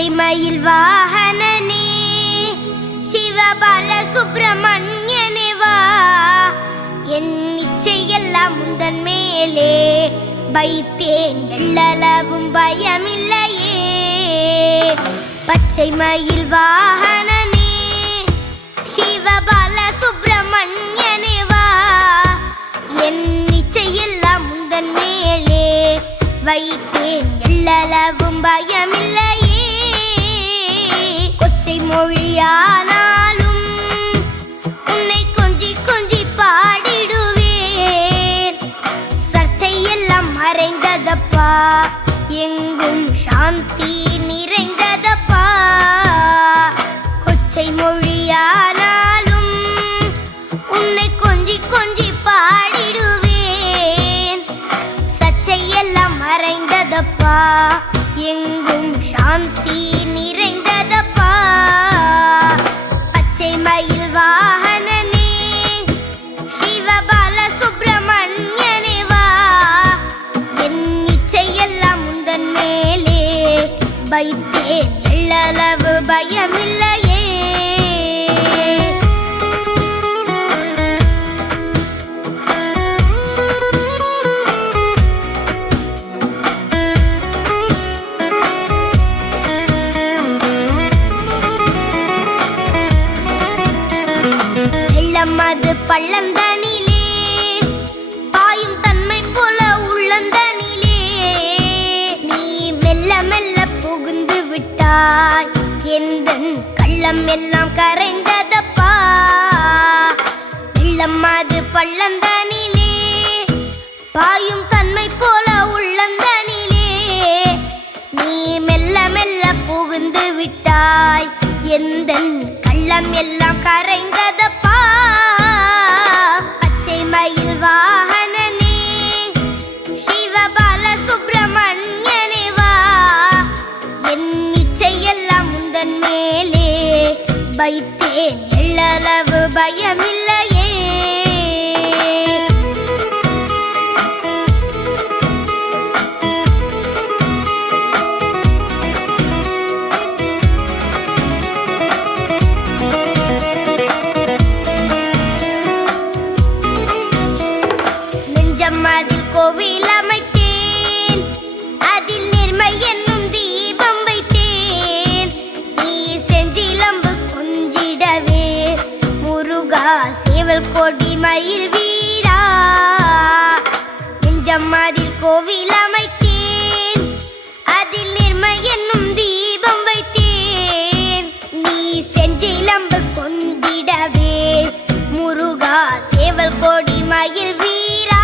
பச்சை மயில் வாகனனே சிவபால சுப்பிரமணியனே வா, என் இச்சையெல்லாம் உந்தன் மேலே வைத்தேன், எள்ளளவும் பயமில்லையே. பச்சை மயில் வாகனனே சிவபால சுப்பிரமணியனே வா, என் இச்சையெல்லாம் உந்தன் மேலே வைத்தேன், எள்ளளவும் பயமில்லையே. கொச்சை மொழியானாலும் உன்னை கொஞ்சி கொஞ்சி பாடிடுவேன், சர்ச்சையெல்லாம் மறைந்ததப்பா, எங்கும் சாந்தி நிறைந்ததப்பா. கொச்சை மொழியானாலும் உன்னை கொஞ்சி கொஞ்சி பாடிடுவேன், சர்ச்சையெல்லாம் மறைந்ததப்பா, எங்கும் சாந்தி நிறைந்ததப்பா. பச்சை மயில் வாகனனே சிவபால சுப்பிரமணியனே வா, என் இச்சையெல்லாம் உந்தன் மேலே வைத்தேன், எள்ளளவு பயமில்லையே. வெள்ளமது பள்ளந்தனிலே பாயும் தன்மை போல உள்ளந்தனிலே, நீ மெல்ல மெல்ல புகுந்து விட்டாய், எந்தன் கள்ளம் எல்லாம் கரைந்ததப்பா. வெள்ளமது பள்ளந்தனிலே பாயும் தன்மை போல உள்ளந்தனிலே, நீ மெல்ல மெல்ல புகுந்து விட்டாய், எந்தன் கள்ளம் எல்லாம் கரைந்ததப்பா. பச்சை மயில் வாகனனே சிவபால சுப்பிரமணியனே வா, என் இச்சையெல்லாம் உந்தன் மேலே வைத்தேன், எள்ளளவு பயமில்லையே. அதில் கோவில் அமைத்தேன், அதில் நேர்மை என்னும் தீபம் வைத்தேன், நீ செஞ்சிலம்பு கொஞ்சிடவே முருகா சேவல் கொடி மயில் வீரா. நெஞ்சம் அதில் கோவில் அமைத்தேன், அதில் நேர்மை என்னும் தீபம் வைத்தேன், நீ செஞ்சிலம்பு கொண்டிடவே முருகா சேவல் கொடி மயில் வீரா.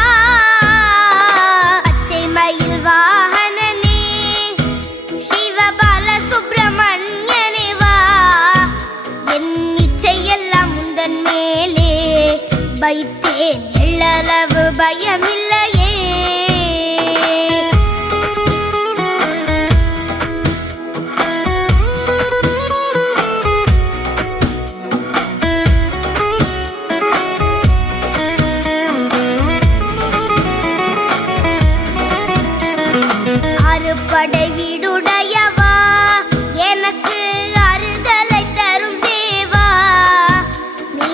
வைத்தேன், எள்ளளவு பயமில்லையே. அறுபடை வீடுடையவா, எனக்கு அறுதலை தரும் தேவா, நீ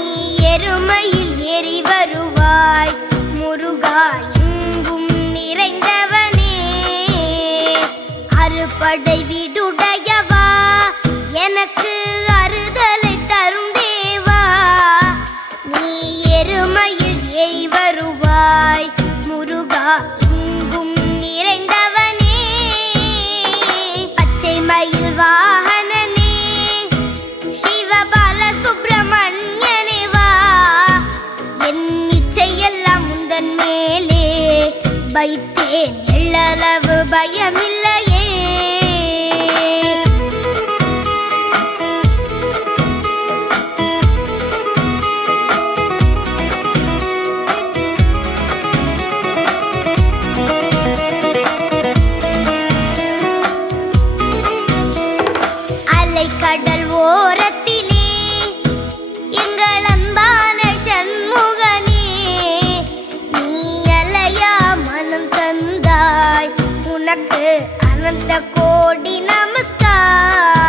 எருமையில் ஏறி வருவாய் முருகா, எங்கும் நிறைந்தவனே. அறுபடை வீடுடையவா, எனக்கு அறுதலை தரும் தேவா, நீ எருமையில் ஏறி வருவாய் முருகா, எங்கும் நிறைந்தவனே. பச்சை மயில் வாகனனே சிவபால சுப்பிரமணியனே வா, என் இச்சையெல்லாம் உந்தன் மேலே வைத்தேன், எள்ளளவு பயமில்லையே. கடல் ஓரத்திலே எங்கள் அன்பான சண்முகனே, நீ அலையா மனம் தந்தாய், உனக்கு அனந்த கோடி நமஸ்கார்.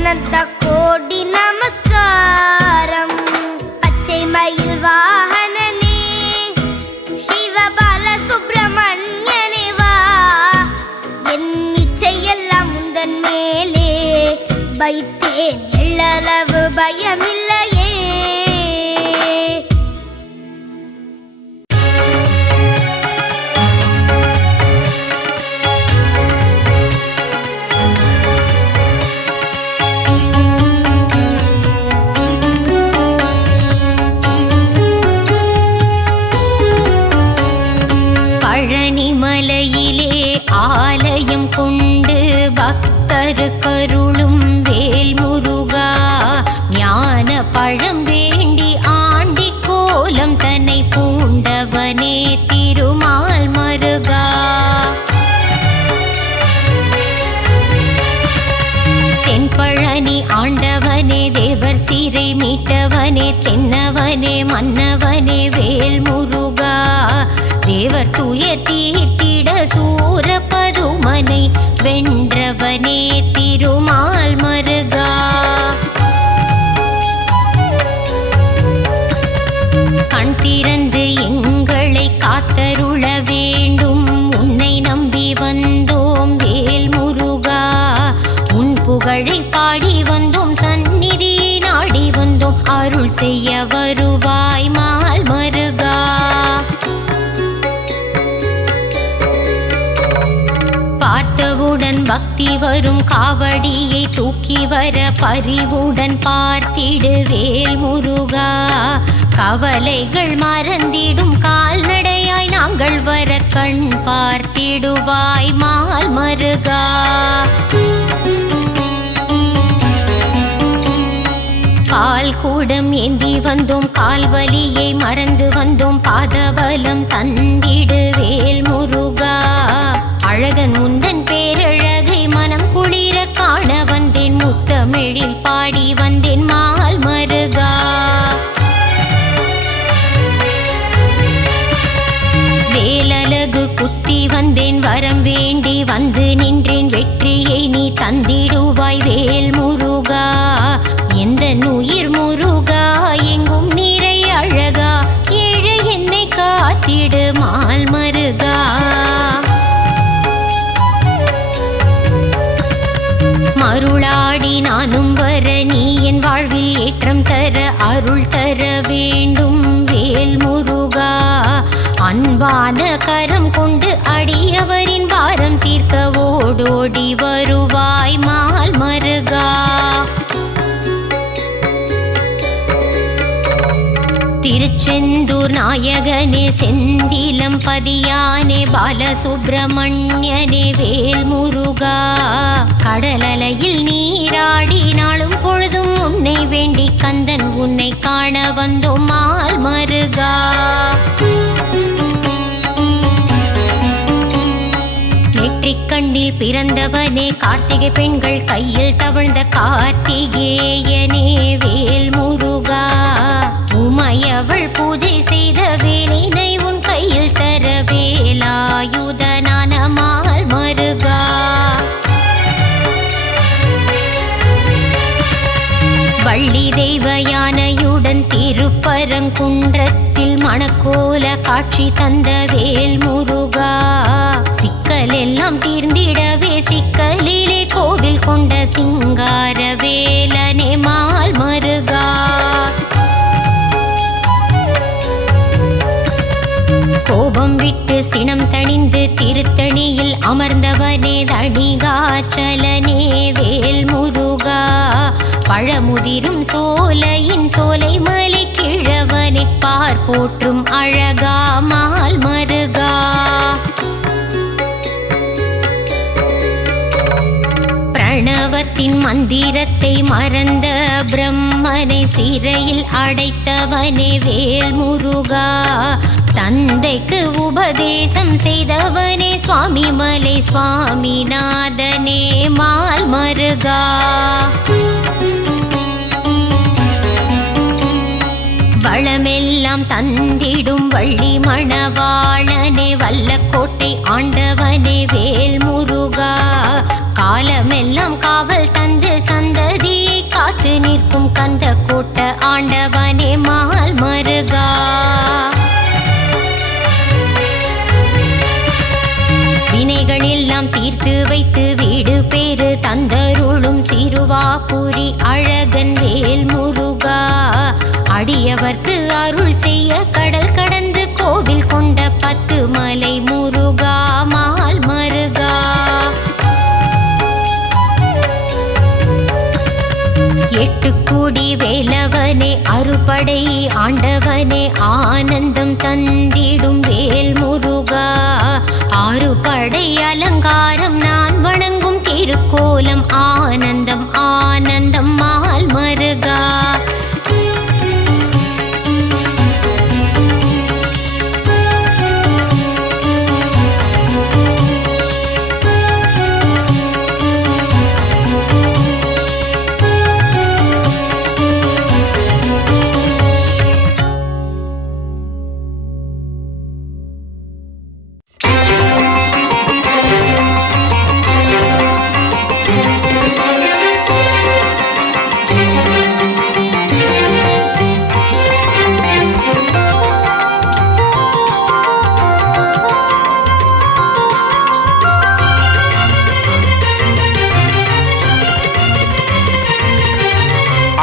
அனந்த கோடி நமஸ்காரம். பச்சை மயில் வாகனனே சிவபால சுப்பிரமணியனே வா, என் இச்சையெல்லாம் முந்தன் மேலே வைத்தேன், எள்ளளவு பயமில்லையே. பழனிமலையிலே ஆலயம் கொண்டு பக்தரு கருளும் வேல் முருகா, ஞான பழம் வேண்டி ஆண்டி கோலம் தன்னை பூண்டவனே திருமால் மருகா. தென்பழனி ஆண்டவனே தேவர் சீரை மீட்டவனே தென்னவனே மன்னவனே வேல் முருகா, தேவர் துயர் தீர்த்திட சூரபதுமனை வென்றவனே திருமால் மருகா. கண் திறந்து எங்களை காத்தருள வேண்டும், உன்னை நம்பி வந்தோம் வேல் முருகா. உன் புகழை பாடி வந்தோம், சந்நிதி நாடி வந்தோம், அருள் செய்ய வருவாய் மால் மருகா. பார்த்தவுடன் பக்தி வரும், காவடியை தூக்கி வர பரிவுடன் பார்த்திடு வேல் முருகா. கவலைகள் மறந்திடும் கால்நடையாய் நாங்கள் வர கண் பார்த்திடுவாய் மால் மருகா. பால் கூடம் ஏந்தி வந்தோம், கால்வலியை மறந்து வந்தோம், பாதபலம் தந்திடு வேல் முருகா. அழகன் முந்தன் பேரழகை மனம் குளிர காண வந்தேன், முத்தமிழில் பாடி வந்தேன் மால் மருகா. வேலழகு குத்தி வந்தேன், வரம் வேண்டி வந்து நின்றேன், வெற்றியை நீ தந்திடுவாய் வேல் முருகா. எந்த உயிர் முருகா எங்கும் நீரை அழகா, ஏழை என்னை காத்திடு மால் மருகா. மருளாடி நானும் வர நீ என் வாழ்வில் ஏற்றம் தர அருள் தர வேண்டும் வேல் முருகா. அன்பான கரம் கொண்டு அடியவரின் பாரம் தீர்க்க ஓடோடி வருவாய் மால் மருகா. திருச்செந்தூர் நாயகனே செந்திலம் பதியானே பாலசுப்பிரமணியனே வேல் முருகா. கடலலையில் நீராடி நாளும் பொழுதும் உன்னை வேண்டி கந்தன் உன்னை காண வந்தோம் மால் மருகா. நெற்றிக் கண்ணில் பிறந்தவனே கார்த்திகை பெண்கள் கையில் தவழ்ந்த கார்த்திகேயனே வேல் முருகா. உமையவள் பூஜை செய்த வேலினை உன் கையில் தர வேலாயுதனான மால் மருகா. வள்ளி தெய்வ யானையுடன் திருப்பரங்குன்றத்தில் மணக்கோல காட்சி தந்த வேல் முருகா. சிக்கல் எல்லாம் தீர்ந்திடவே சிக்கலிலே கோவில் கொண்ட சிங்கார வேலனே மால் மருகா. கோபம் விட்டு சினம் தணிந்து திருத்தணியில் அமர்ந்தவனே தணிகாச்சலனே வேல் முருகா. பழமுதிரும் சோலையின் சோலை மலை கிழவனை பார் போற்றும் அழகா மால் மருகா. பிரணவத்தின் மந்திரத்தை மறந்த பிரம்மனை சிறையில் அடைத்தவனே வேல் முருகா. தந்தைக்கு உபதேசம் செய்தவனே சுவாமி மலை சுவாமிநாதனே மால் மருகா. வளமெல்லாம் தந்திடும் வள்ளி மணவாளனே வல்லக்கோட்டை ஆண்டவனே வேல் முருகா. காலமெல்லாம் காவல் தந்து சந்ததி விட்டு வைத்து வீடு பேரு தந்தருளும் சிறுவாபுரி அழகன் வேல் முருகா. அடியவர்க்கு அருள் செய்ய கடல் கடந்து கோவில் கொண்ட 10 மலை முருகா மால் மருகா. எட்டுக்குடி வேலவனே அறுபடை ஆண்டவனே ஆனந்தம் தந்திடும் வேல் முருகா. 6 படை அலங்காரம் நான் வணங்கும் திருக்கோலம் ஆனந்தம் ஆனந்தம் மால் மருகா.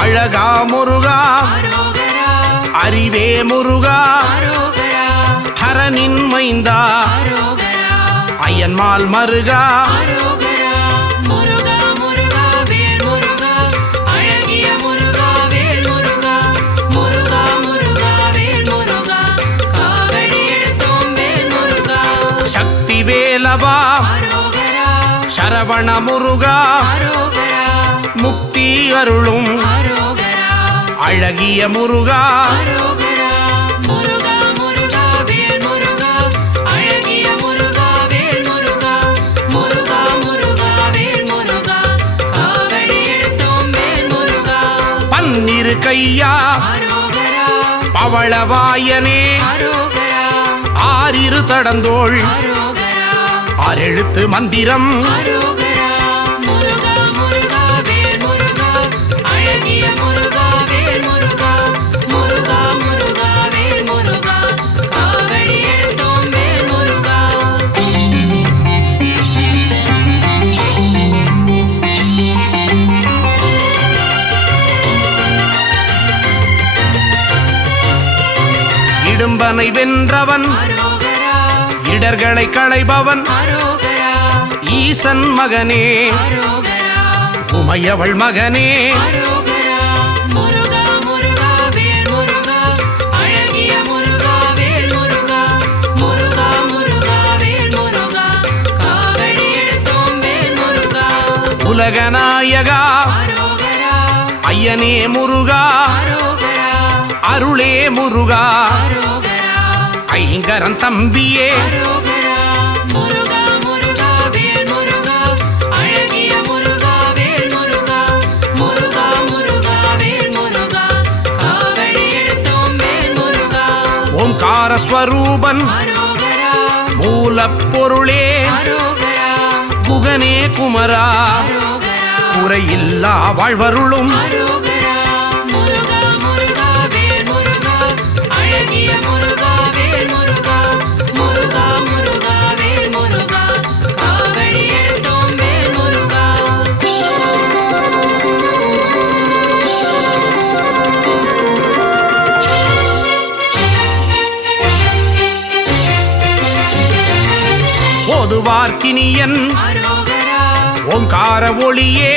அழகா முருகா அறிவே முருகா ஹரனின் மைந்தா அயன்மால் மருகா. சக்தி வேலவா சரவண முருகா முக்தி அருளும் அழகிய முருகா. பன்னிரு கையா பவளவாயனே ஆறிரு தடந்தோள் 6 எழுத்து மந்திரம் இடும்பனை வென்றவன் இடர்களை களைபவன் ஈசன் மகனே உமையவள் மகனே. உலகநாயகா ஐயனே முருகா அருளே முருகா ஐங்கரன் தம்பியே. ஓம்கார ஸ்வரூபன் மூலப்பொருளே குகனே குமரா குறையில்லா வாழ்வருளும் ஓதுவார்க்கினியன் ஓங்கார ஒளியே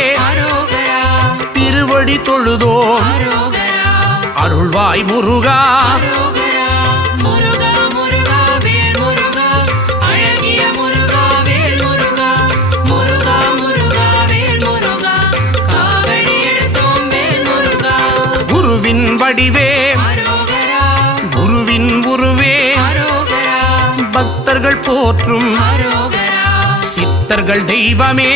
திருவடி தொழுதோ அருள்வாய் முருகா. குருவின் வடிவே குருவின் உருவே பக்தர்கள் போற்றும் சித்தர்கள் தெய்வமே.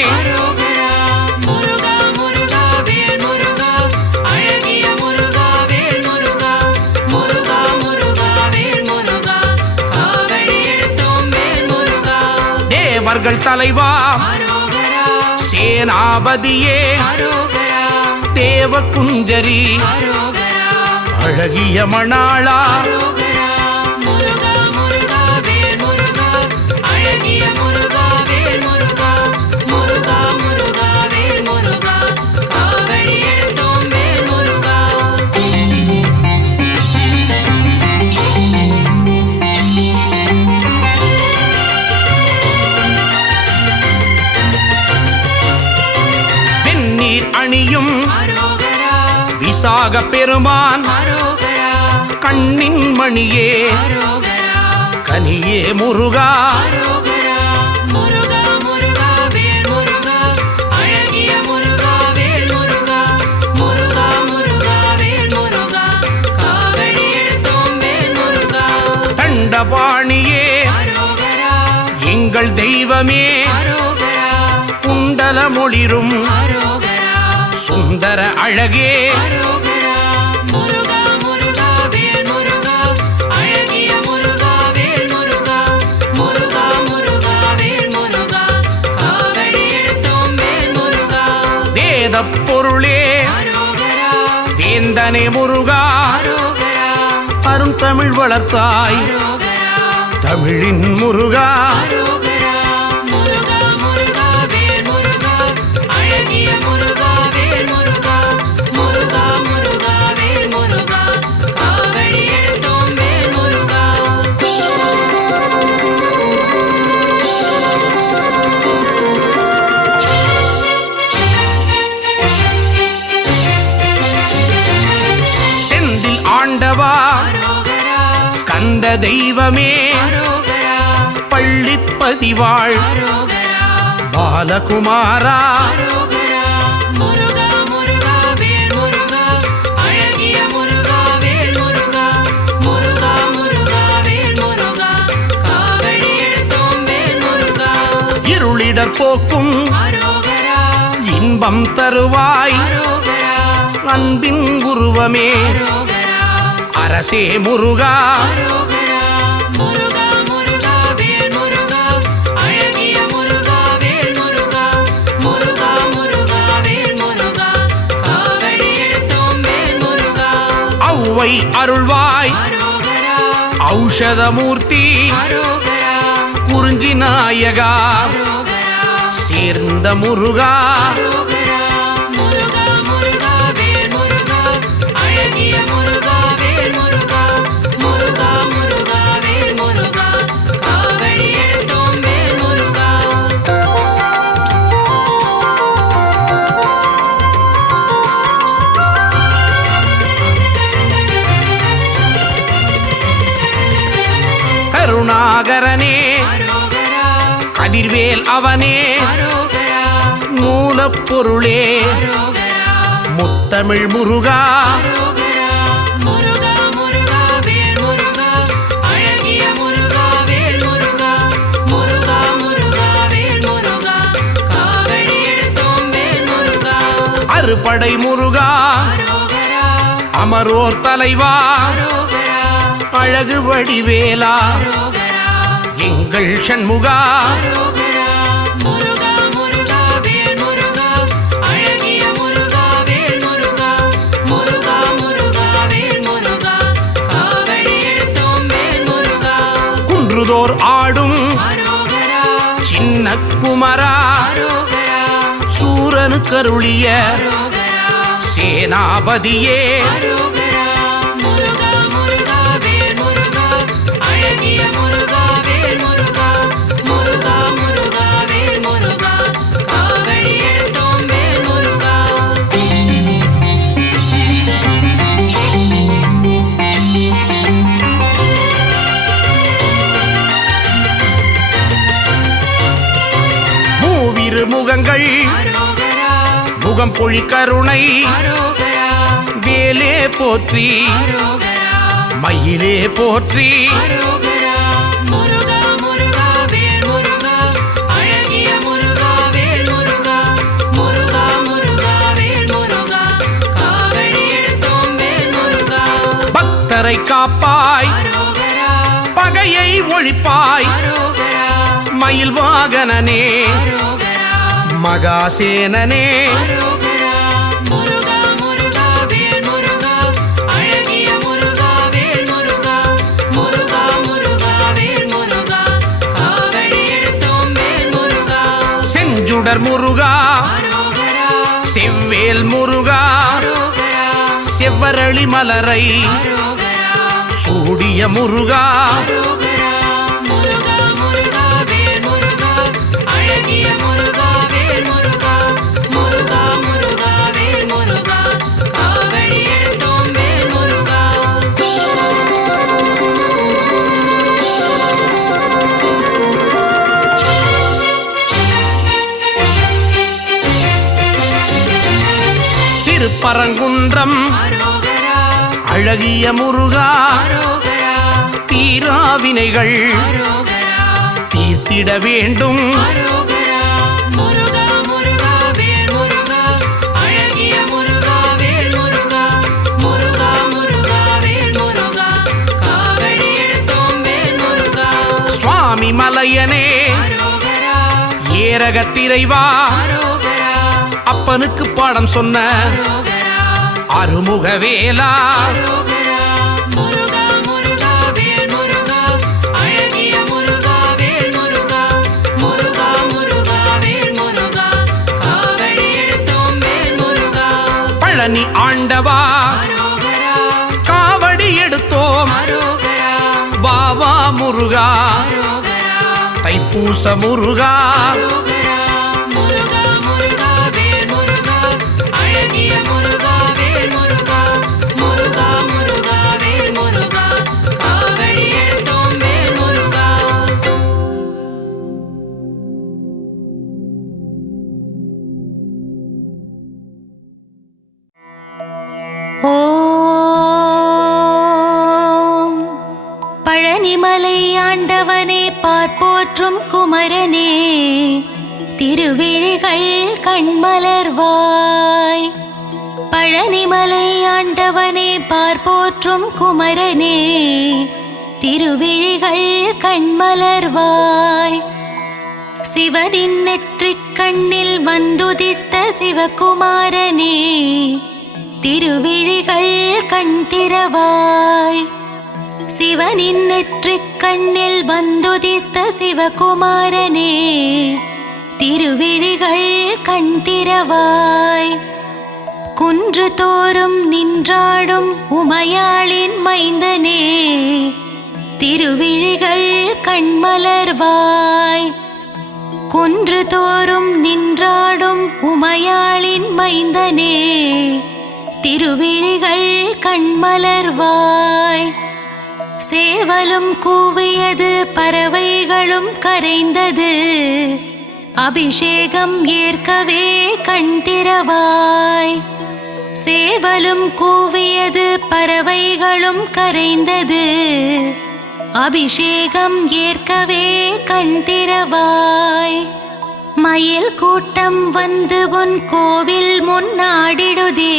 தேவர்கள் தலைவா சேனாபதியே தேவ குஞ்சரி அழகிய மணாளா. விசாக பெருமான் அரோகரா கண்ணின் மணியே அரோகரா கனியே முருகா அரோகரா முருகா முருகா வேல் முருகா அழகிய முருகா வேல் முருகா முருகா முருகா வேல் முருகா காவடி எடுத்தோம் வேல் முருகா தண்டபாணியே அரோகரா எங்கள் தெய்வமே அரோகரா குண்டலமொளிரும் அரோகரா சுந்தர அழகே அரோகரா முருகா முருகா வேல் முருகா அழகிய முருகா வேல் முருகா முருகா முருகா வேல் முருகா காவடி எடுத்தோம் வேல் முருகா வேதப் பொருளே அரோகரா வேந்தனே முருகா அரோகரா அருந்தமிழ் வளர்த்தாய் அரோகரா தமிழின் முருகா அரோகரா முருகா முருகா வேல் முருகா அழகிய முருகா வேல் முருகா முருகா முருகா வேல் முருகா காவடி எடுத்தோம் வேல் முருகா செந்தில் ஆண்டவா அரோகரா ஸ்கந்த தெய்வமே அரோகரா பள்ளிப்பதிவாள் அரோகரா பாலகுமாரா அரோகரா முருகா முருகா வேல் முருகா அழகிய முருகா வேல் முருகா முருகா முருகா வேல் முருகா காவடி எடுத்தோம் வேல் முருகா இருளிடர் போக்கும் அரோகரா இன்பம் தருவாய் அரோகரா அன்பின் உருவமே அரோகரா அரசே முருகா அரோகரா முருகா முருகா வேல் முருகா அழகிய முருகா வேல் முருகா முருகா முருகா வேல் முருகா காவடி எடுத்தோம் வேல் முருகா ஔவை அருள்வாய் அரோகரா ஔஷதமூர்த்தி அரோகரா குறிஞ்சி நாயகா அரோகரா சேர்ந்த முருகா அரோகரா முருகா முருகா வேல் முருகா அழகிய முருகா வேல் முருகா முருகா முருகா வேல் முருகா காவடி எடுத்தோம் வேல் முருகா கருணாகரனே அரோகரா கதிர்வேல் அவனே அரோகரா மூலப்பொருளே அரோகரா முத்தமிழ் முருகா அரோகரா முருகா முருகா வேல் முருகா அழகிய முருகா வேல் முருகா முருகா முருகா வேல் முருகா காவடி எடுத்தோம் வேல் முருகா அறுபடை முருகா அரோகரா அமரோர் தலைவா அரோகரா அழகு வடிவேலா அரோகரா எங்கள் சண்முகா அரோகரா முருகா முருகா வேல் முருகா அழகிய முருகா வேல் முருகா முருகா முருகா வேல் முருகா காவடி எடுத்தோம் வேல் முருகா குன்றுதோர் ஆடும் அரோகரா சின்ன குமரா அரோகரா சூரனு கருளிய அரோகரா சேனாபதியே அரோகரா முருகா முருகா வேல் முருகா அழகிய முருகா வேல் முருகா முருகா முருகா வேல் முருகா காவடி எடுத்தோம் வேல் முருகா மூவிரு முகங்கள் அரோகரா முகம் பொழி கருணை அரோகரா வேலே போற்றி அரோகரா மயிலே போற்றி அரோகரா முருகா முருகா வேல் முருகா அழகிய முருகா வேல் முருகா முருகா முருகா வேல் முருகா காவடி எடுத்தோம் வேல் முருகா பக்தரை காப்பாய் அரோகரா பகையை ஒழிப்பாய் அரோகரா மயில் வாகனனே அரோகரா மகாசேனனே அரோகரா முருகா முருகா வேல் முருகா அழகிய முருகா வேல் முருகா முருகா முருகா வேல் முருகா காவடி எடுத்தோம் வேல் முருகா செஞ்சுடர் முருகா அரோகரா செவ்வேல் முருகா அரோகரா செவ்வரளி மலரை அரோகரா சூடிய முருகா அரோகரா முருகா முருகா வேல் முருகா அழகிய முருகா வேல் முருகா முருகா முருகா வேல் முருகா காவடி திருப்பரங்குன்றம் அரோகரா அழகிய முருகா அரோகரா தீராவினைகள் அரோகரா தீர்த்திட வேண்டும் அரோகரா முருகா முருகா வேல் முருகா அழகிய முருகா வேல் முருகா முருகா முருகா வேல் முருகா காவடி எடுத்தோம் வேல் முருகா சுவாமி மலையனே அரோகரா ஏரகத்திரைவா அரோகரா அப்பனுக்கு பாடம் சொன்ன அரோகரா அருமுகவேலா அரோகரா முருகா முருகா வேல் முருகா அழகிய முருகா வேல் முருகா முருகா முருகா வேல் முருகா காவடி எடுத்தோம் வேல் முருகா பழனி ஆண்டவா அரோகரா காவடி எடுத்தோம் அரோகரா வாவா முருகா அரோகரா தைப்பூச முருகா அரோகரா முருகா முருகா வேல் முருகா அழகிய முருகா வேல் முருகா முருகா முருகா வேல் முருகா காவடி எடுத்தோம் வேல் முருகா ஓம் பழனிமலை ஆண்டவனே பார்ப்போற்றும் குமரனே திருவிழிகள் கண்மலர்வாய் பழனிமலை ஆண்டவனே பார்ப்போற்றும் குமரனே திருவிழிகள் கண்மலர்வாய் சிவனின் நெற்றிக் கண்ணில் வந்துதித்த சிவகுமாரனே திருவிழிகள் கண் திறவாய் சிவனின் நெற்றிக் கண்ணில் வந்துதித்த சிவகுமாரனே திருவிழிகள் கண் திறவாய் குன்று தோறும் நின்றாடும் உமையாளின் மைந்தனே திருவிழிகள் கண்மலர்வாய் குன்று தோறும் நின்றாடும் உமையாளின் மைந்தனே திருவிழிகள் கண்மலர்வாய் சேவலும் கூவியது பறவைகளும் கரைந்தது அபிஷேகம் ஏற்கவே கண் திறவாய் சேவலும் கூவியது பறவைகளும் கரைந்தது அபிஷேகம் ஏற்கவே கண் திறவாய் மயில் கூட்டம் வந்து உன் கோவில் முன்னாடிடுதே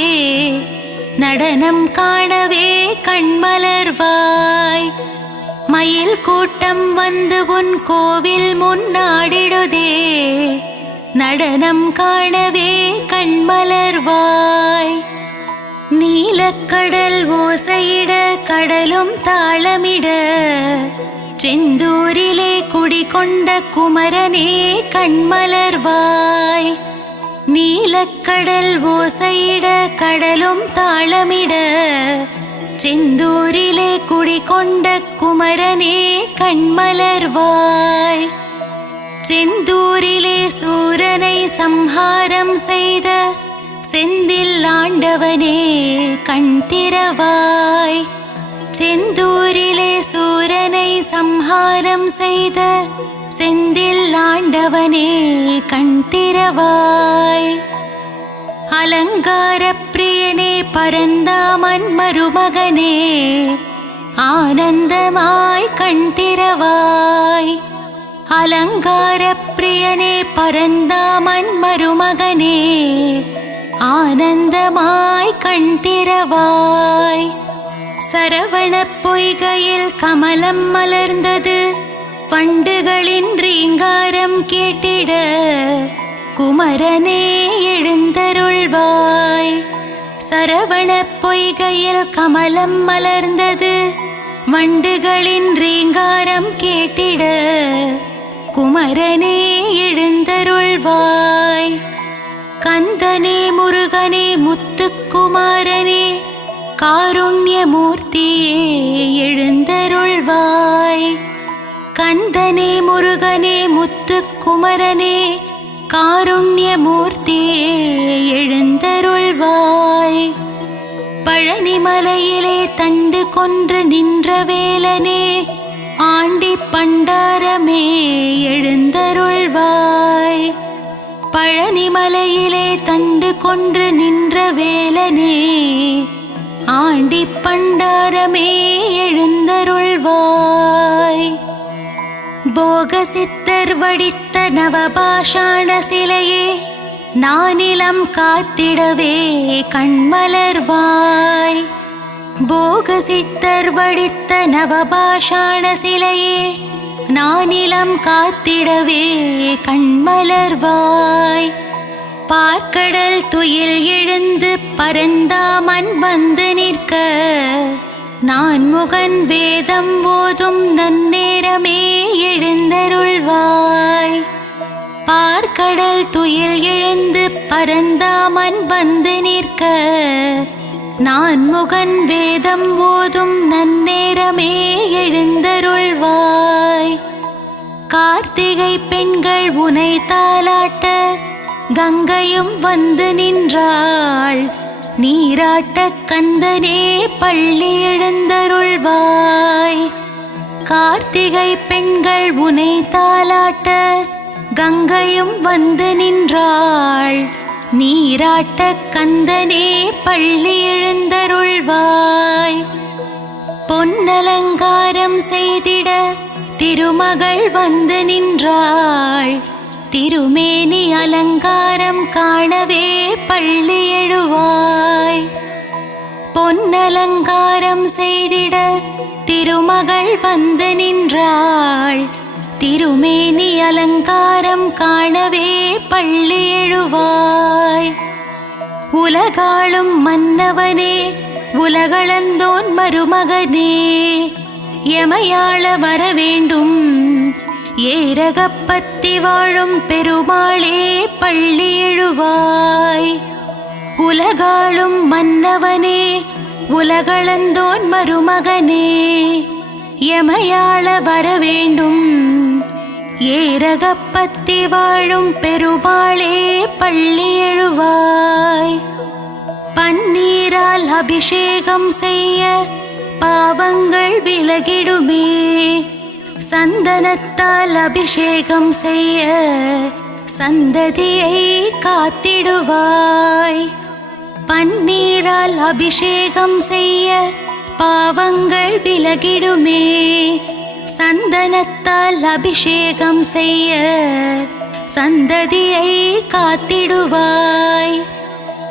நடனம் காணவே கண்மலர்வாய் மயில் கூட்டம் வந்து உன் கோவில் முன்னாடிடுதே நடனம் காணவே கண்மலர்வாய் நீலக்கடல் ஓசையிட கடலும் தாளமிட செந்தூரிலே குடிகொண்ட குமரனே கண்மலர்வாய் நீலக்கடல் ஓசையிட கடலும் தாளமிட செந்தூரிலே குடிகொண்ட குமரனே கண்மலர்வாய் செந்தூரிலே சூரனை சம்ஹாரம் செய்த செந்தில் ஆண்டவனே கண் திறவாய் செந்தூரிலே சூரனை சம்ஹாரம் செய்த செந்தில் ஆண்டவனே கண் திறவாய் அலங்கார பிரியனே பரந்தாமன் மருமகனே ஆனந்தமாய் கண் திறவாய் அலங்கார பிரியனே பரந்தாமன் மருமகனே ஆனந்தமாய் கண் திறவாய் சரவண பொய்கையில் கமலம் மலர்ந்தது வண்டுகளின் ரீங்காரம் கேட்டிட குமரனே எழுந்தருள்வாய் சரவண பொய்கையில் கமலம் மலர்ந்தது வண்டுகளின் ரீங்காரம் கேட்டிட குமரனே எழுந்தருள்வாய் கந்தனே முருகனே முத்துக்குமாரனே காருண்யமூர்த்தியே எழுந்தருள்வாய் கந்தனே முருகனே முத்துக்குமரனே காருண்யமூர்த்தியே எழுந்தருள்வாய் பழனிமலையிலே தண்டு கொன்று நின்ற வேலனே ஆண்டி பண்டாரமே எழுந்தருள்வாய் பழனிமலையிலே தண்டு கொன்று நின்ற வேலனே ஆண்டி பண்டாரமே எழுந்தருள்வாய். போக சித்தர் வடித்த நவபாஷாண சிலையே நானிலம் காத்திடவே கண்மலர்வாய். போக சித்தர் வடித்த நவபாஷாண சிலையே நானிலம் காத்திடவே கண்மலர்வாய். பார்க்கடல் துயில் எழுந்து பரந்தாமன் வந்து நிற்க நான் முகன் வேதம் ஓதும் நன்னேரமே எழுந்தருள்வாய். பார்க்கடல் துயில் எழுந்து பரந்தாமன் வந்து நிற்க நான் முகன் வேதம் ஓதும் நன்னேரமே எழுந்தருள்வாய். கார்த்திகை பெண்கள் உனை தாலாட்ட கங்கையும் வந்து நின்றாள். நீராட்ட கந்தனே பள்ளி எழுந்தருள்வாய். கார்த்திகை பெண்கள் உனை தாலாட்ட கங்கையும் வந்து நின்றாள். நீராட்ட கந்தனே பள்ளி எழுந்தருள்வாய். பொன்னலங்காரம் செய்திட திருமகள் வந்து நின்றாள். திருமேனி அலங்காரம் காணவே பள்ளி எழுவாய். பொன்னலங்காரம் செய்திட திருமகள் வந்து நின்றாள். திருமேனி அலங்காரம் காணவே பள்ளி எழுவாய். உலகாளும் மன்னவனே உலகளந்தோன் மருமகனே எமையாள வர வேண்டும். ஏரகப்பத்தி வாழும் பெருமாளே பள்ளி எழுவாய். உலகாளும் மன்னவனே உலகளந்தோன் மருமகனே எமையாள வர வேண்டும். ஏரகப்பத்தி வாழும் பெருமாளே பள்ளி எழுவாய். பன்னீரால் அபிஷேகம் செய்ய பாவங்கள் விலகிடுமே. சந்தனத்தால் அபிஷேகம் செய்ய சந்ததியை காத்திடுவாய். பன்னீரால் அபிஷேகம் செய்ய பாவங்கள் விலகிடுமே. சந்தனத்தால் அபிஷேகம் செய்ய சந்ததியை காத்திடுவாய்.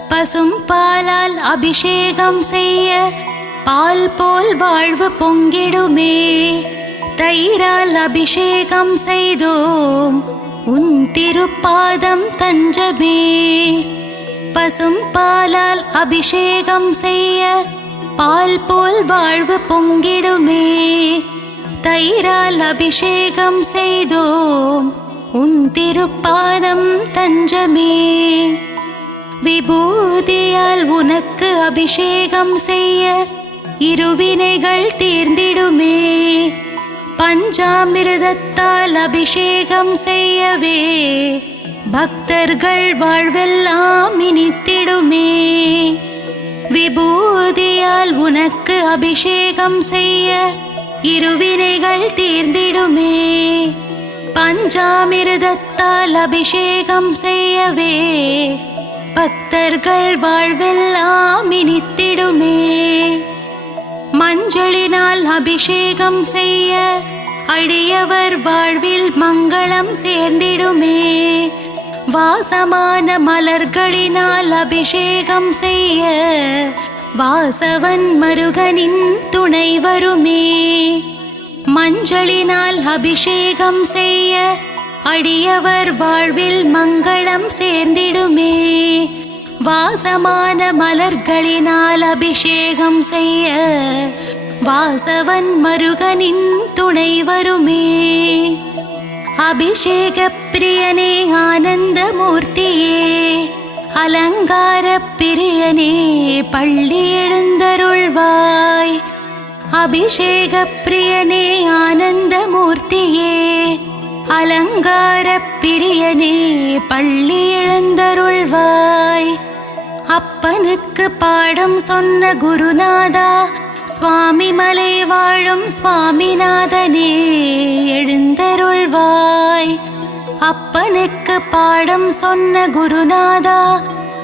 பசும் பாலால் அபிஷேகம் செய்ய பால் போல் வாழ்வு பொங்கிடுமே. தயிரால் அபிஷேகம் செய்தோம் உன் திருப்பாதம் தஞ்சமே. பசும் பாலால் அபிஷேகம் செய்ய பால் போல் வாழ்வு பொங்கிடுமே. தயிரால் அபிஷேகம் செய்தோம் உன் திருப்பாதம் தஞ்சமே. விபூதியால் உனக்கு அபிஷேகம் செய்ய இருவினைகள் தீர்ந்திடுமே. பஞ்சாமிர்தத்தால் அபிஷேகம் செய்யவே பக்தர்கள் வாழ்வெல்லாம் இனித்திடுமே. விபூதியால் உனக்கு அபிஷேகம் செய்ய இருவினைகள் தீர்ந்திடுமே. பஞ்சாமிர்தத்தால் அபிஷேகம் செய்யவே பக்தர்கள் வாழ்வெல்லாம் இனித்திடுமே. மஞ்சளினால் அபிஷேகம் செய்ய அடியவர் வாழ்வில் மங்களம் சேர்ந்திடுமே. வாசமான மலர்களினால் அபிஷேகம் செய்ய வாசவன் மருகனின் துணை வருமே. மஞ்சளினால் அபிஷேகம் செய்ய அடியவர் வாழ்வில் மங்களம் சேர்ந்திடுமே. வாசமான மலர்களினால் அபிஷேகம் செய்ய வாசவன் மருகனின் துணை வருமே. அபிஷேக பிரியனே ஆனந்த மூர்த்தியே அலங்கார பிரியனே பள்ளி எழுந்தருள்வாய். அபிஷேக பிரியனே ஆனந்த மூர்த்தியே அலங்கார பிரியனே பள்ளி எழுந்தருள்வாய். அப்பனுக்கு பாடம் சொன்ன குருநாதா சுவாமி மலை வாழும் சுவாமிநாதனே எழுந்தருள்வாய். அப்பனுக்கு பாடம் சொன்ன குருநாதா,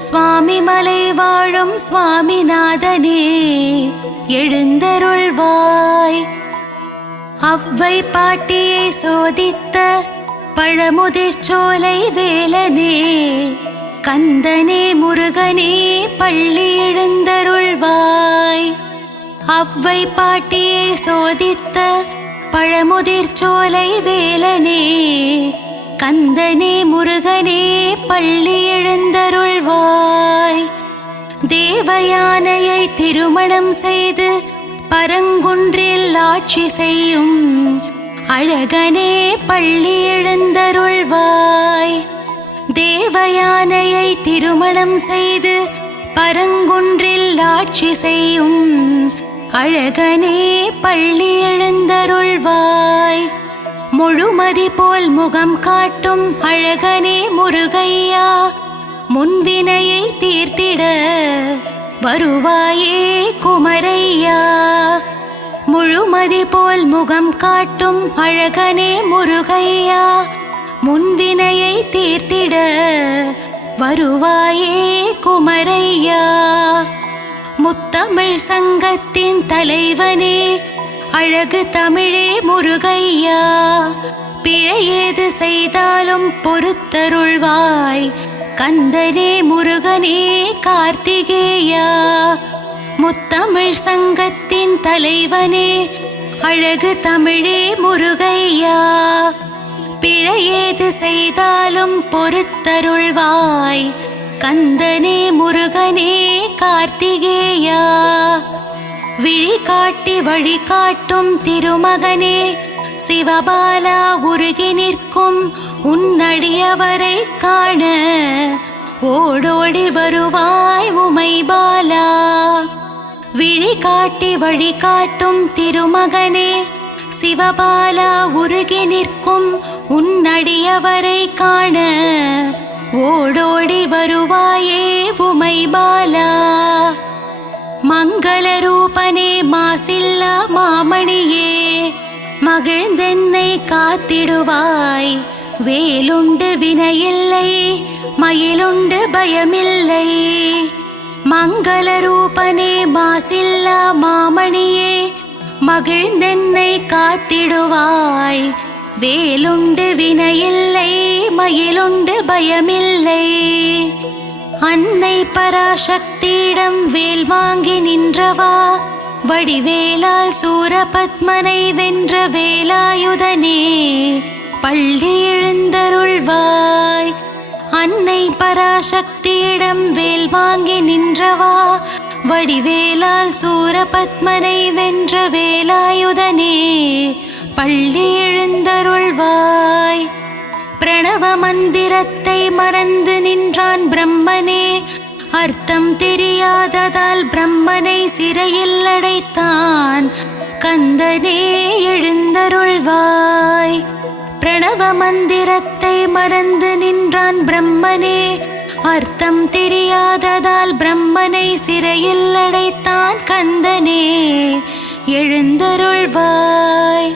சுவாமி மலை வாழும் சுவாமிநாதனே எழுந்தருள்வாய். அவ்வை பாட்டியை சோதித்த பழமுதிர்ச்சோலை வேலனே, கந்தனே முருகனே பள்ளி எழுந்தருள்வாய். அவ்வை பாட்டியை சோதித்த பழமுதிர்ச்சோலை வேலனே, கந்தனே முருகனே பள்ளி எழுந்தருள்வாய். தேவயானையை திருமணம் செய்து பரங்குன்றில் ஆட்சி செய்யும் அழகனே பள்ளி எழுந்தருள்வாய். தேவயானையை திருமணம் செய்து பரங்குன்றில் ஆட்சி செய்யும் அழகனே பள்ளி எழுந்தருள்வாய். முழுமதி போல் முகம் காட்டும் அழகனே முருகையா, முன்வினையை தீர்த்திட வருவாயே குமரையா. முழுமதி போல் முகம் காட்டும் அழகனே முருகையா, முன்வினையை தீர்த்திட வருவாயே குமரையா. முத்தமிழ் சங்கத்தின் தலைவனே அழகு தமிழே முருகையா, பிழையேது செய்தாலும் பொறுத்தருள்வாய் கந்தனே முருகனே கார்த்திகேயா. முத்தமிழ் சங்கத்தின் தலைவனே அழகு தமிழே முருகையா, பிழையேது செய்தாலும் பொறுத்தருள்வாய் கந்தனே முருகனே கார்த்திகேயா. விழி காட்டி வழி காட்டும் திருமகனே சிவபாலா, உருகி நிற்கும் உன்னடியவரை காண ஓடோடி வருவாய் உமைபாலா. விழி காட்டி வழி காட்டும் திருமகனே சிவபாலா, உருகி நிற்கும் உன்னடியவரை காண ஓடோடி வருவாயே உமைபாலா. மங்கள ரூபனே மாசில்லா மாமணியே, மகிழ்ந்தென்னை காத்திடுவாய். வேலுண்டு வினையில்லை, மயிலுண்டு பயமில்லை. மங்கள ரூபனே மாசில்லா மாமணியே, மகிழ்ந்தென்னை காத்திடுவாய். வேலுண்டு வினையில்லை, மயிலுண்டு பயமில்லை. அன்னை பராசக்தியிடம் வேல் வாங்கி நின்றவா, வடிவேலால் சூரபத்மனை வென்ற வேலாயுதனே பள்ளி எழுந்தருள்வாய். அன்னை பராசக்தியிடம் வேல் வாங்கி நின்றவா, வடிவேலால் சூரபத்மனை வென்ற வேலாயுதனே பள்ளி எழுந்தருள்வாய். பிரணவ மந்திரத்தை மறந்து நின்றான் பிரம்மனே, அர்த்தம் தெரியாததால் பிரம்மனை சிறையில் அடைத்தான் கந்தனே எழுந்தருள்வாய். பிரணவ மந்திரத்தை மறந்து நின்றான் பிரம்மனே, அர்த்தம் தெரியாததால் பிரம்மனை சிறையில் அடைத்தான் கந்தனே எழுந்தருள்வாய்.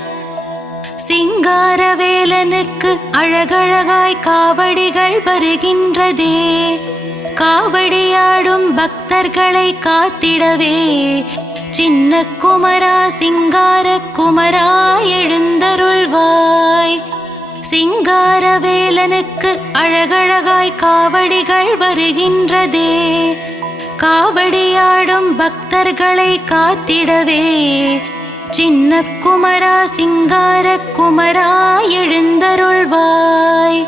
சிங்காரவேலனுக்கு அழகழகாய் காவடிகள் வருகின்றதே, காவடியாடும் பக்தர்களை காத்திடவே சின்ன குமரா சிங்கார குமரா எழுந்தருள்வாய். சிங்காரவேலனுக்கு அழகழகாய் காவடிகள் வருகின்றதே, காவடியாடும் பக்தர்களை காத்திடவே சின்ன குமரா சிங்கார குமரா எழுந்தருள்வாய்.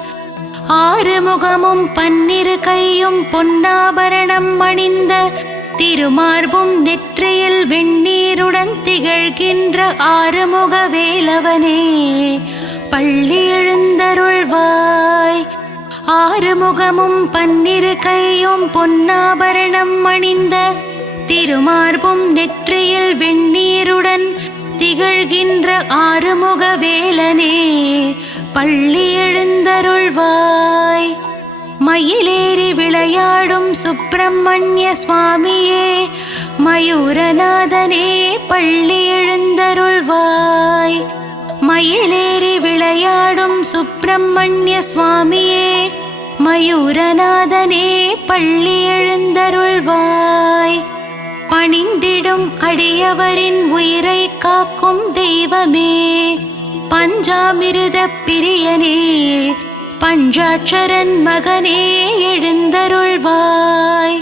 ஆறுமுகமும் பன்னிரு கையும் பொன்னாபரணம் அணிந்த திருமார்பும் நெற்றியில் வெண்ணீருடன் திகழ்கின்ற ஆறுமுக வேலவனே பள்ளி எழுந்தருள்வாய். ஆறுமுகமும் பன்னிரு கையும் பொன்னாபரணம் அணிந்த திருமார்பும் நெற்றியில் வெண்ணீருடன் திகழ்கின்ற ஆறுமுக வேலனே பள்ளி எழுந்தருள்வாய். மயிலேறி விளையாடும் சுப்பிரமணிய சுவாமியே மயூரநாதனே பள்ளி எழுந்தருள்வாய். மயிலேறி விளையாடும் சுப்பிரமணிய சுவாமியே, மயூரநாதனே பள்ளி எழுந்தருள்வாய். பணிந்திடும் அடியவரின் உயிரை காக்கும் தெய்வமே, பஞ்சாமிருத பிரியனே, பஞ்சாட்சரன் மகனே எழுந்தருள்வாய்.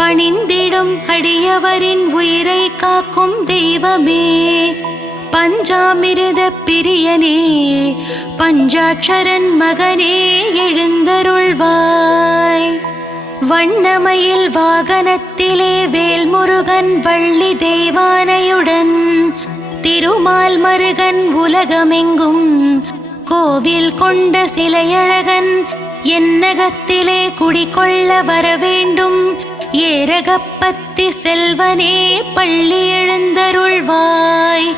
பணிந்திடும் அடியவரின் உயிரை காக்கும் தெய்வமே, பஞ்சாமிருத பிரியனே, பஞ்சாட்சரன் மகனே எழுந்தருள்வாய். வண்ணமயில் வாகனத்திலே வேல்முருகன் வள்ளி தெய்வானையுடன், திருமால் மருகன் உலகமெங்கும் கோவில் கொண்ட சிலையழகன், என்னகத்திலே குடிகொள்ள வரவேண்டும். ஏரகப்பத்தி செல்வனே பள்ளி எழுந்தருள்வாய்.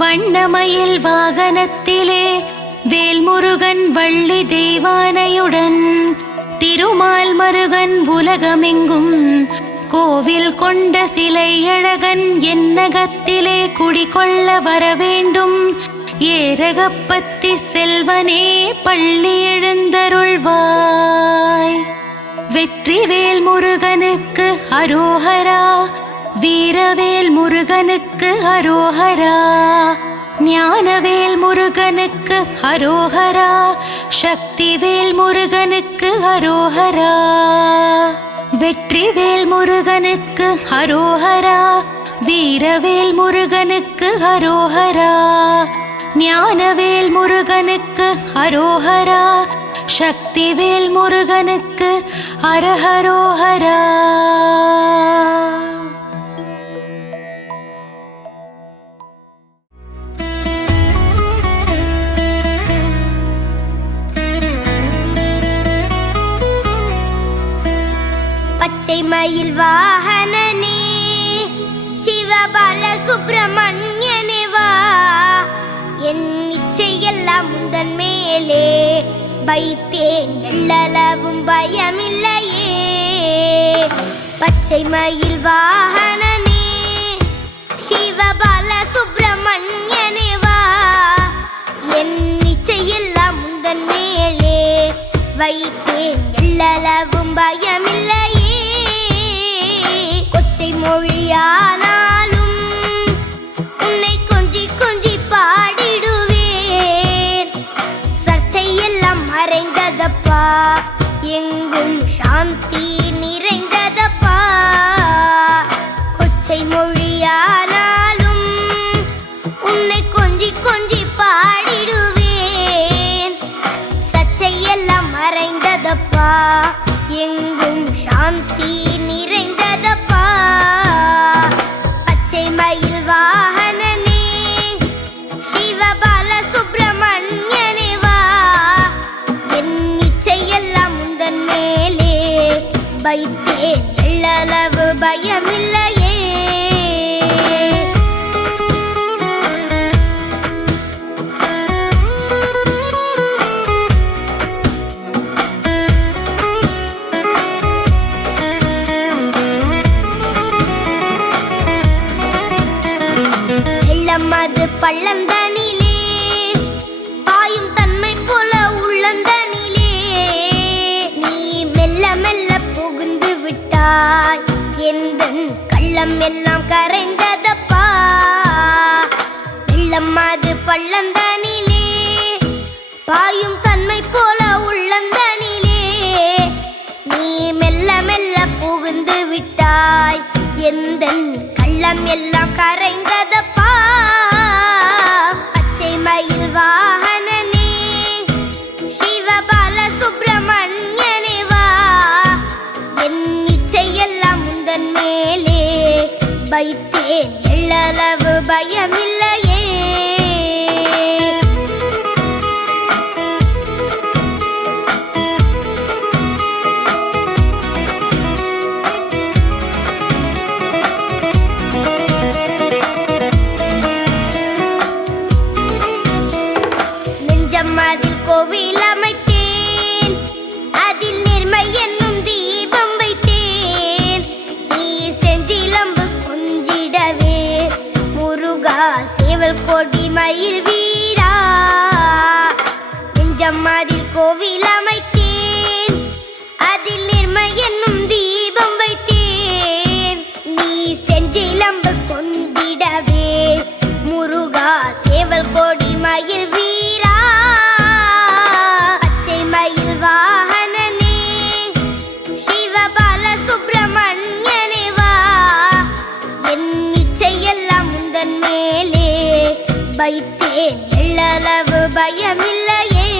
வண்ணமயில் வாகனத்திலே வேல்முருகன் வள்ளி தெய்வானையுடன், திருமால் மருகன் உலகமெங்கும் கோவில் கொண்ட சிலையழகன், என்னகத்திலே குடிகொள்ள வரவேண்டும். ஏரகப்பத்தி செல்வனே பள்ளி எழுந்தருள்வாய். வெற்றிவேல் முருகனுக்கு அரோஹரா, வீரவேல் முருகனுக்கு அரோஹரா, ஞானவேல் முருகனுக்கு அரோஹரா, சக்திவேல் முருகனுக்கு அரோஹரா. வெற்றிவேல் முருகனுக்கு அரோஹரா, வீரவேல் முருகனுக்கு அரோஹரா, ஞானவேல் முருகனுக்கு அரோஹரா, சக்திவேல் முருகனுக்கு அரஹரோஹரா. பச்சை மயில் வாகனனே, சிவபால சுப்பிரமணியனே வா. என் இச்சையெல்லாம் உந்தன் மேலே வைத்தேன், எள்ளளவும் பயமில்லையே. பச்சை மயில் வாகனனே, சிவபால சுப்பிரமணியனே வா. என் இச்சையெல்லாம் உந்தன் மேலே வைத்தேன், எள்ளளவும் பயமில்லையே. கொச்சை மொழியானாலும் உன்னை கொஞ்சி கொஞ்சி பாடிடுவேன். சர்ச்சையெல்லாம் மறைந்ததப்பா, எங்கும் சாந்தி நிறைந்ததப்பா. கொச்சை மொழியானாலும் உன்னை கொஞ்சி கொஞ்சி பாடிடுவேன். சர்ச்சையெல்லாம் மறைந்ததப்பா, எங்கும் சாந்தி நிறைந்ததப்பா. பச்சை மயில் வாகனனே, சிவபால சுப்பிரமணியனே வா. என் இச்சையெல்லாம் உந்தன் மேலே வைத்தேன், எள்ளளவு பயமில்லையே. வெள்ளமது பள்ளந்தனிலே பாயும் தன்மை போல உள்ளந்தனிலே, நீ மெல்ல மெல்ல புகுந்து விட்டாய், எந்தன் கள்ளம் எல்லாம் கரைந்ததப்பா. வெள்ளமது பள்ளந்தனிலே பாயும் தன்மை போல உள்ளந்தனிலே, நீ மெல்ல மெல்ல புகுந்து விட்டாய், எந்தன் கள்ளம் எல்லாம் கரைந்ததப்பா. பச்சை மயில் வாகனனே, சிவபால சுப்பிரமணியனே வா. என் இச்சையெல்லாம் உந்தன் மேலே வைத்தேன், எள்ளளவு பயமில்லையே. அதில் கோவில் அமைத்தேன், அதில் நேர்மை என்னும் தீபம் வைத்தேன். நீ செஞ்சிலம்பு கொஞ்சிடவே முருகா வைத்தேன் எள்ளளவு பயமில்லையே.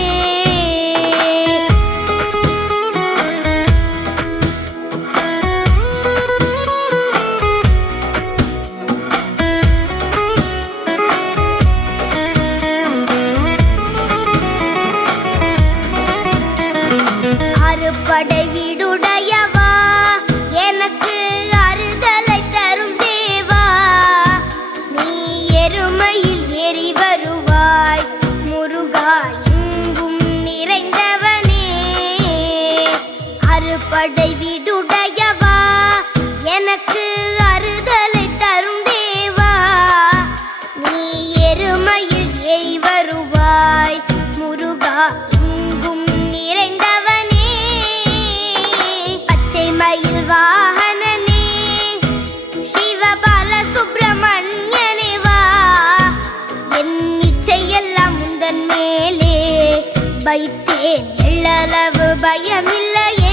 அறுபடை வீடுடையவா, எனக்கு அறுதலை தரும் தேவா, நீ எருமையில் ஏறி வருவாய் முருகா எங்கும் நிறைந்தவனே. அறுபடை வீடுடையவா, எனக்கு அறுதலை தரும் தேவா, நீ எருமையில் ஏறி வருவாய் முருகா எங்கும் நிறைந்தவனே. பச்சை மயில் வாகனனே, சிவபால சுப்பிரமணியனே வா, என் இச்சையெல்லாம் உந்தன் மேலே வைத்தேன் எள்ளளவு பயமில்லையே.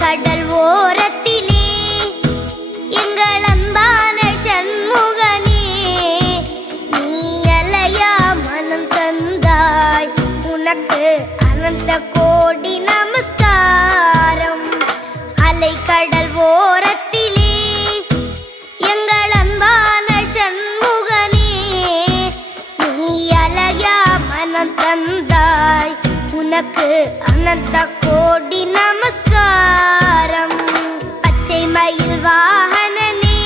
கடல் ஓரத்திலே எங்கள் அன்பான சண்முகனே, நீ அலையா மனம் தந்தாய், உனக்கு அனந்த கோடி நமஸ்காரம். அலைக்கடல் ஓரத்திலே எங்கள் அன்பான சண்முகனே, நீ அலையா மனம் தந்தாய், உனக்கு அனந்த கோடி நமஸ்காரம். பச்சை மயில் வாகனனே,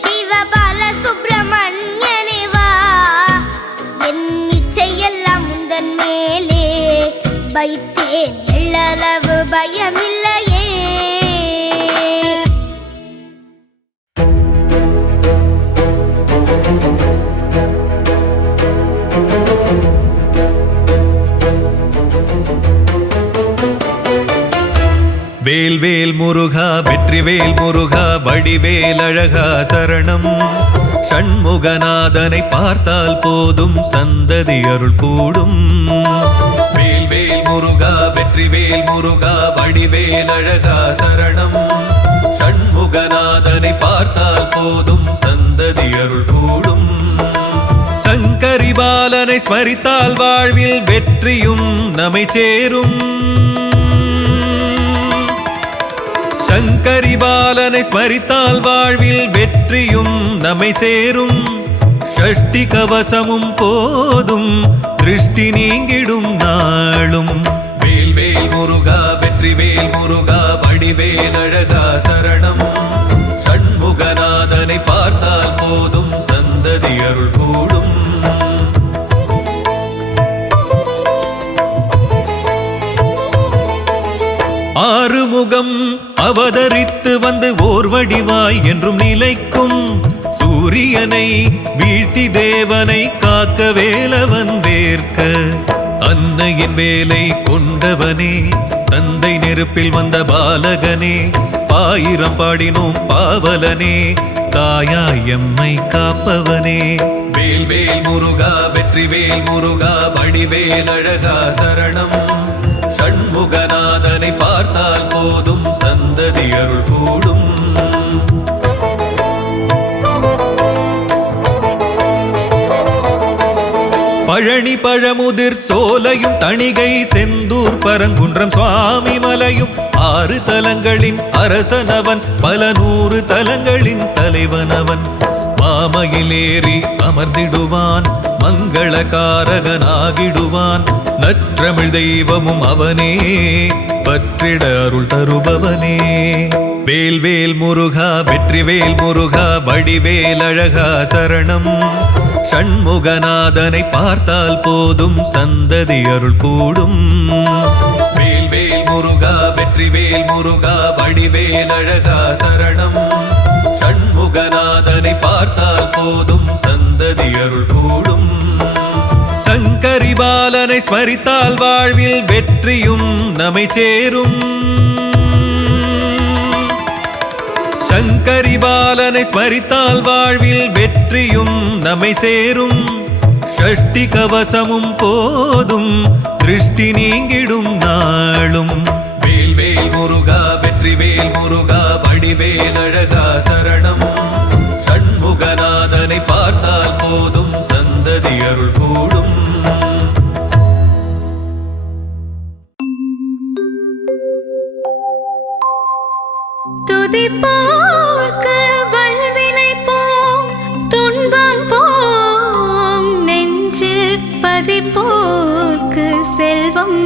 சிவபால சுப்பிரமணியனே வா, என் இச்சையெல்லாம் உந்தன் மேலே வைத்தேன் எள்ளளவு பயமில்லையே. வேல் வேல் முருகா வெற்றிவேல் முருகா வடிவேல் அழகா சரணம். சண்முகநாதனை பார்த்தால் போதும் சந்ததி அருள் கூடும். வேல் வேல் முருகா வெற்றிவேல் முருகா வடிவேல் அழகா சரணம். சண்முகநாதனை பார்த்தால் போதும் சந்ததி அருள் கூடும். சங்கரி பாலனை ஸ்மரித்தால் வாழ்வில் வெற்றியும் நம்மை சேரும். சங்கரி பாலனை ஸ்மரித்தால் வாழ்வில் வெற்றியும் நம்மை சேரும். ஷஷ்டி கவசமும் போதும் திருஷ்டி நீங்கிடும் நாளும். வேல் வேல் முருகா வெற்றிவேல் முருகா வடிவேல் அழகா சரணம். சண்முகநாதனை பார்த்தால் போதும் சந்ததி அருள் கூடும். ஆறுமுகம் அவதரித்து வந்து ஓர் வடிவாய் என்றும் நிலைக்கும். சூரியனை வீழ்த்தி தேவனை காக்க வேலவன் வேர்க்க. அன்னையின் வேலை கொண்டவனே, தந்தை நெருப்பில் வந்த பாலகனே, ஆயிரம் பாடினோம் பாவலனே, தாயாய் எம்மை காப்பவனே. வேல் வேல் முருகா வெற்றிவேல் முருகா வடிவேல் அழகா சரணம். சண்முகநாதனை பார்த்தால் போதும் சந்ததி அருள் கூடும். பழனி பழமுதிர் சோலையும் தணிகை செந்தூர் பரங்குன்றம் சுவாமி மலையும் 6 தலங்களின் அரசனவன், பல 100 தலங்களின் தலைவனவன். மாமையிலேறி அமர்ந்திடுவான், மங்களகாரகனாகிடுவான். நற்றமிழ் தெய்வமும் அவனே, பற்றிட அருள் தருபவனே. வேல் வேல் முருகா வெற்றிவேல் முருகா வடிவேல் அழகா சரணம். சண்முகநாதனை பார்த்தால் போதும் சந்ததி அருள் கூடும். வேல் வேல் முருகா வெற்றிவேல் முருகா வடிவேல் அழகா சரணம். சண்முகநாதனை பார்த்தால் போதும் சந்ததி அருள் கூடும். சங்கரி பாலனை ஸ்மரித்தால் வாழ்வில் வெற்றியும் நம்மை சேரும். சங்கரி பாலனை சண்முகநாதனை ஸ்மரித்தால் வாழ்வில் வெற்றியும் நம்மை சேரும். ஷஷ்டி கவசமும் போதும் திருஷ்டி நீங்கிடும் நாளும். வேல்வேல் முருகா வெற்றிவேல் முருகா வடிவேல் அழகா சரணம். சண்முகநாதனை பார்த்தால் போதும் சந்ததி அருள் கூடும். துதிப்போர்க்கு வல்வினை போம், துன்பம் போம், நெஞ்சில் பதிப்போர்க்கு செல்வம்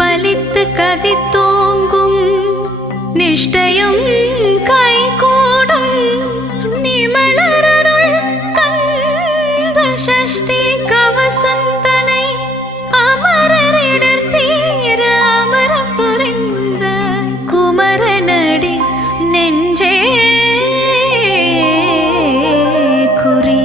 பலித்து கதித்தோங்கும். நிஷ்டையும் கைகூடும் நிமலரருள் கந்த சஷ்டி கவசந்தனை அமரரிடர் தீர அமரம் புரிந்த குமரனடி நெஞ்சே குறி.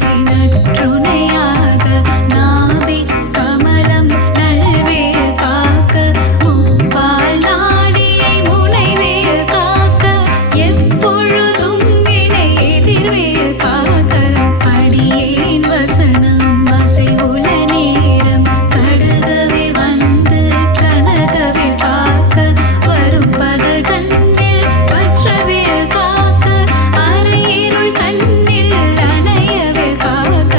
சக்தி நற்றுணையாக நாபி கமலம் நல்வேல் காக்க முப்பால் நாடியை முனைவேல் காக்க எப்பொழுதும் வினை எதிர்வேல் காக்க அடியேன் வசனம் அசைவுல நேரம் கடுகவே வந்து கனகவே காக்க வரும் பகல் தன்னில் பற்றவேல் காக்க அரையிருள் தன்னில் அணையவேல் காக்க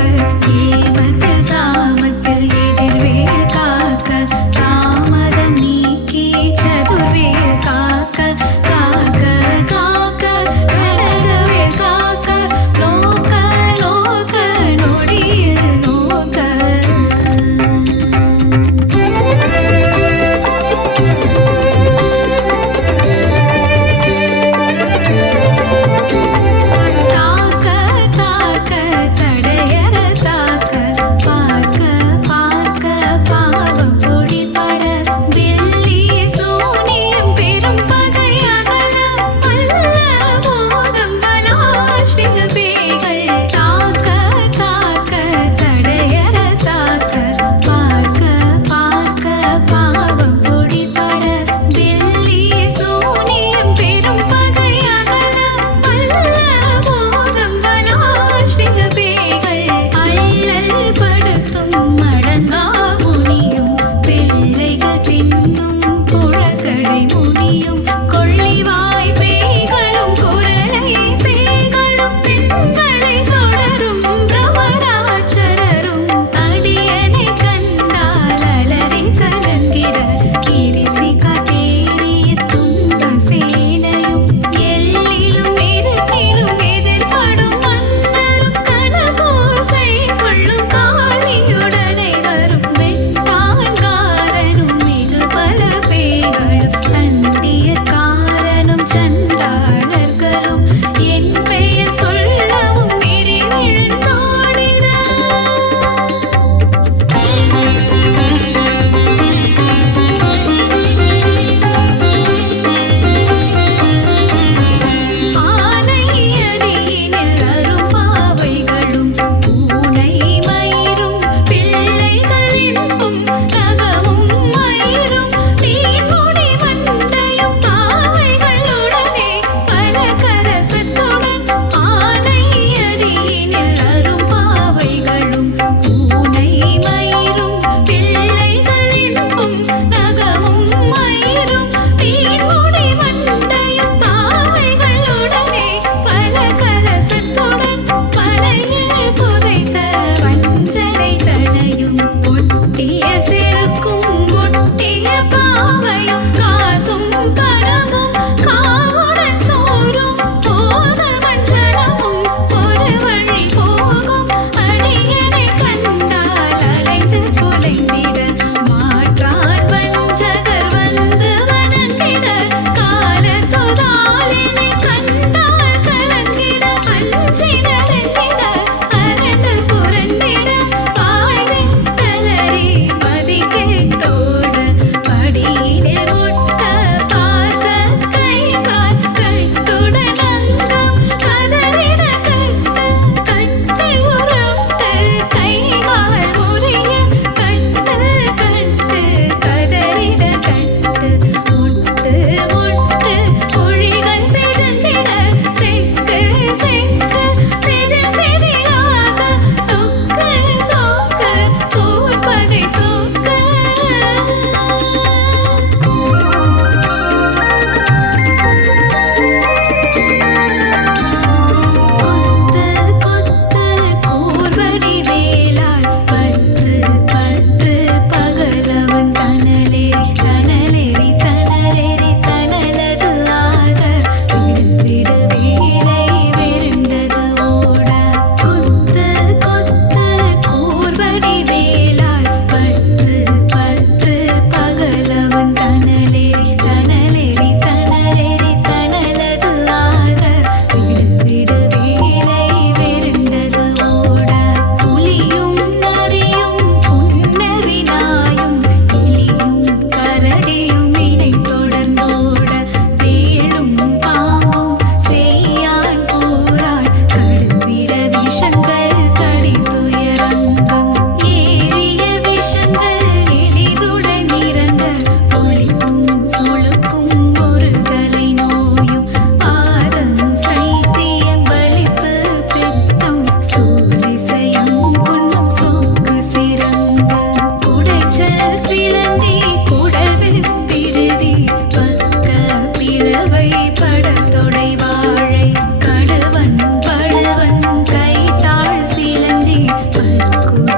பற்குண